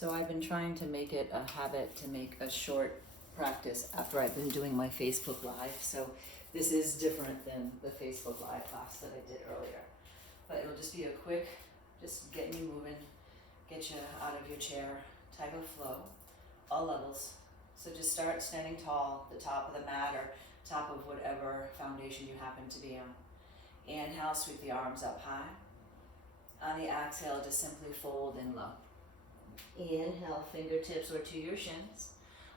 So I've been trying to make it a habit to make a short practice after I've been doing my Facebook Live. So this is different than the Facebook Live class that I did earlier. But it'll just be a quick, just getting you moving, get you out of your chair type of flow, all levels. So just start standing tall, the top of the mat or top of whatever foundation you happen to be on. Inhale, sweep the arms up high. On the exhale, just simply fold in low. Inhale, fingertips or to your shins.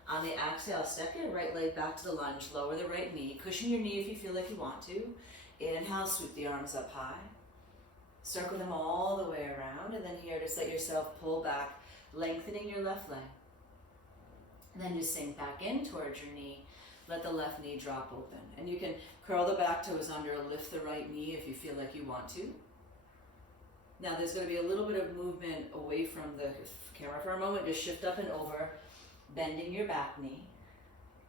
On the exhale, step your right leg back to the lunge, lower the right knee, cushion your knee if you feel like you want to. Inhale, sweep the arms up high. Circle them all the way around, and then here, just let yourself pull back, lengthening your left leg. Then just sink back in towards your knee. Let the left knee drop open. And you can curl the back toes under, lift the right knee if you feel like you want to. Now there's going to be a little bit of movement away from the camera for a moment. Just shift up and over, bending your back knee.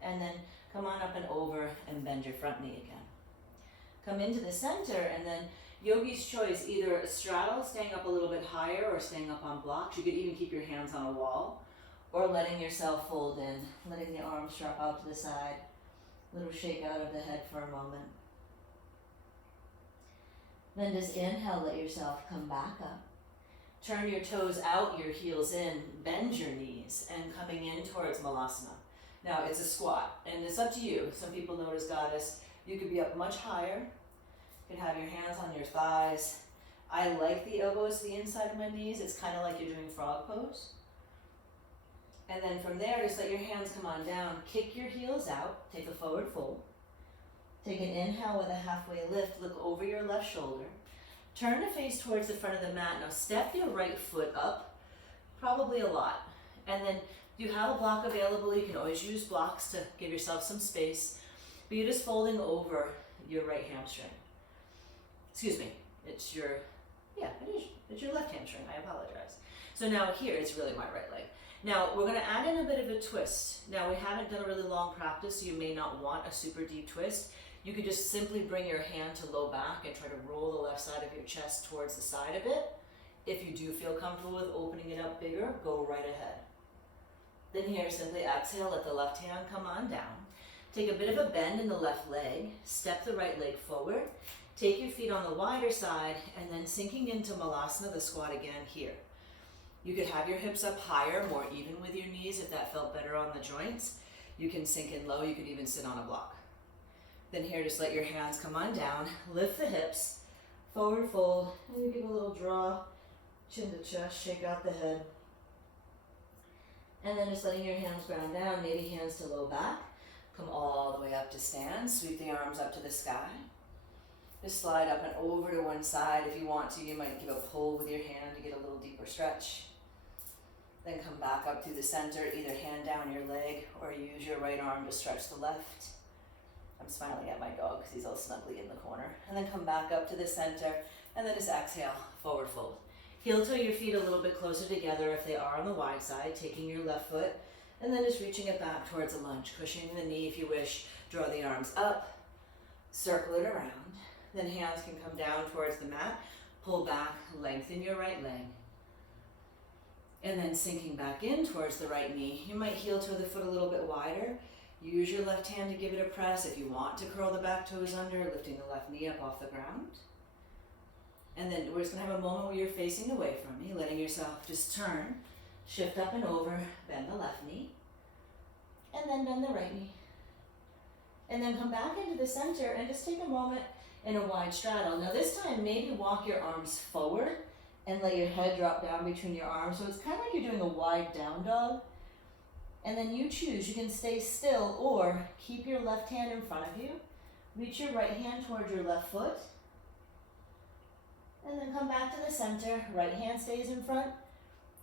And then come on up and over and bend your front knee again. Come into the center and then yogi's choice, either a straddle, staying up a little bit higher or staying up on blocks. You could even keep your hands on a wall or letting yourself fold in, letting the arms drop out to the side. A little shake out of the head for a moment. Then just inhale, let yourself come back up. Turn your toes out, your heels in, bend your knees, and coming in towards Malasana. Now it's a squat, and it's up to you. Some people know it as goddess. You could be up much higher. You can have your hands on your thighs. I like the elbows to the inside of my knees. It's kind of like you're doing frog pose. And then from there, just let your hands come on down. Kick your heels out. Take a forward fold. Take an inhale with a halfway lift. Look over your left shoulder. Turn to face towards the front of the mat. Now step your right foot up, probably a lot. And then if you have a block available, you can always use blocks to give yourself some space. But you're just folding over your right hamstring. Excuse me, it's your left hamstring, I apologize. So now here, it's really my right leg. Now we're gonna add in a bit of a twist. Now we haven't done a really long practice, so you may not want a super deep twist. You could just simply bring your hand to low back and try to roll the left side of your chest towards the side a bit. If you do feel comfortable with opening it up bigger, go right ahead. Then here, simply exhale, let the left hand come on down. Take a bit of a bend in the left leg, step the right leg forward, take your feet on the wider side, and then sinking into Malasana, the squat again here. You could have your hips up higher, more even with your knees if that felt better on the joints. You can sink in low, you could even sit on a block. Then here, just let your hands come on down, lift the hips, forward fold, and you give a little draw, chin to chest, shake out the head. And then just letting your hands ground down, maybe hands to low back. Come all the way up to stand, sweep the arms up to the sky. Just slide up and over to one side. If you want to, you might give a pull with your hand to get a little deeper stretch. Then come back up through the center, either hand down your leg or use your right arm to stretch the left. I'm smiling at my dog because he's all snuggly in the corner. And then come back up to the center and then just exhale, forward fold. Heel toe your feet a little bit closer together if they are on the wide side, taking your left foot and then just reaching it back towards a lunge, cushioning the knee if you wish. Draw the arms up, circle it around. Then hands can come down towards the mat, pull back, lengthen your right leg. And then sinking back in towards the right knee. You might heel toe the foot a little bit wider. Use your left hand to give it a press. If you want to curl the back toes under, lifting the left knee up off the ground. And then we're just gonna have a moment where you're facing away from me, letting yourself just turn, shift up and over, bend the left knee, and then bend the right knee. And then come back into the center and just take a moment in a wide straddle. Now this time, maybe walk your arms forward and let your head drop down between your arms. So it's kind of like you're doing a wide down dog. And then you choose, you can stay still or keep your left hand in front of you. Reach your right hand towards your left foot. And then come back to the center, right hand stays in front.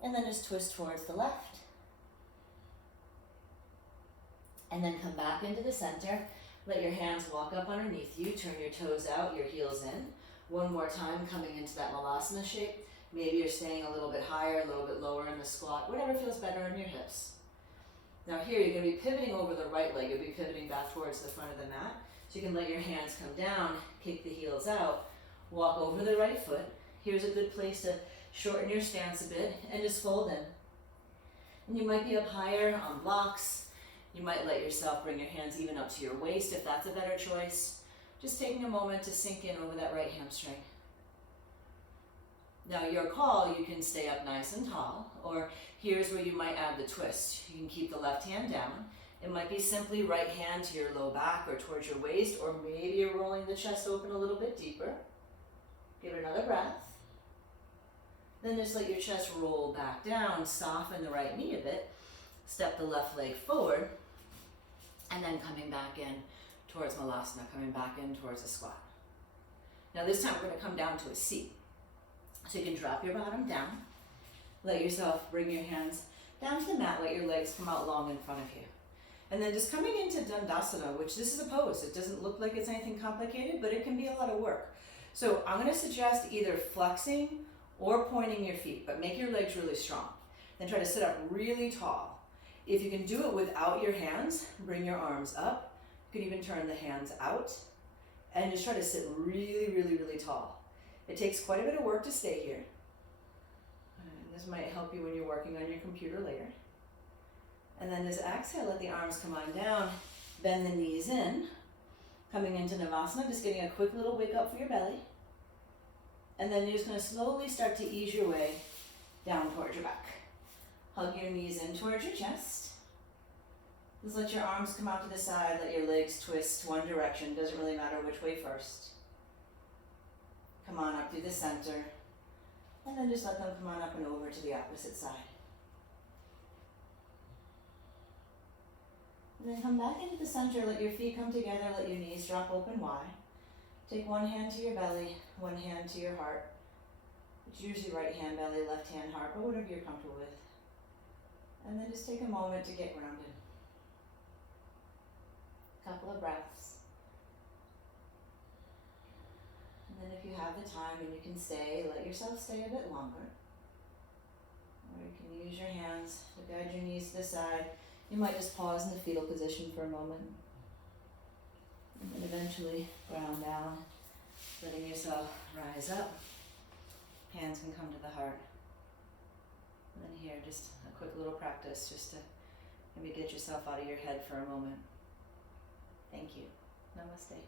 And then just twist towards the left. And then come back into the center. Let your hands walk up underneath you, turn your toes out, your heels in. One more time, coming into that Malasana shape. Maybe you're staying a little bit higher, a little bit lower in the squat, whatever feels better in your hips. Now here, you're gonna be pivoting over the right leg. You'll be pivoting back towards the front of the mat. So you can let your hands come down, kick the heels out, walk over the right foot. Here's a good place to shorten your stance a bit and just fold in. And you might be up higher on blocks. You might let yourself bring your hands even up to your waist if that's a better choice. Just taking a moment to sink in over that right hamstring. Now your call, you can stay up nice and tall, or here's where you might add the twist. You can keep the left hand down. It might be simply right hand to your low back or towards your waist, or maybe you're rolling the chest open a little bit deeper. Give it another breath. Then just let your chest roll back down, soften the right knee a bit, step the left leg forward, and then coming back in towards Malasana, coming back in towards a squat. Now this time we're going to come down to a seat. So you can drop your bottom down, let yourself bring your hands down to the mat, let your legs come out long in front of you. And then just coming into Dandasana, which this is a pose. It doesn't look like it's anything complicated, but it can be a lot of work. So I'm going to suggest either flexing or pointing your feet, but make your legs really strong. Then try to sit up really tall. If you can do it without your hands, bring your arms up. You can even turn the hands out and just try to sit really, really, really tall. It takes quite a bit of work to stay here. And this might help you when you're working on your computer later. And then just exhale, let the arms come on down, bend the knees in. Coming into Navasana, just getting a quick little wake up for your belly. And then you're just going to slowly start to ease your way down towards your back. Hug your knees in towards your chest. Just let your arms come out to the side, let your legs twist one direction, doesn't really matter which way first. Come on up through the center, and then just let them come on up and over to the opposite side. And then come back into the center, let your feet come together, let your knees drop open wide. Take one hand to your belly, one hand to your heart. It's usually right hand belly, left hand heart, but whatever you're comfortable with. And then just take a moment to get grounded. Couple of breaths. And then if you have the time and you can stay, let yourself stay a bit longer. Or you can use your hands to guide your knees to the side. You might just pause in the fetal position for a moment. And then eventually ground down, letting yourself rise up. Hands can come to the heart. And then here, just a quick little practice just to maybe get yourself out of your head for a moment. Thank you. Namaste.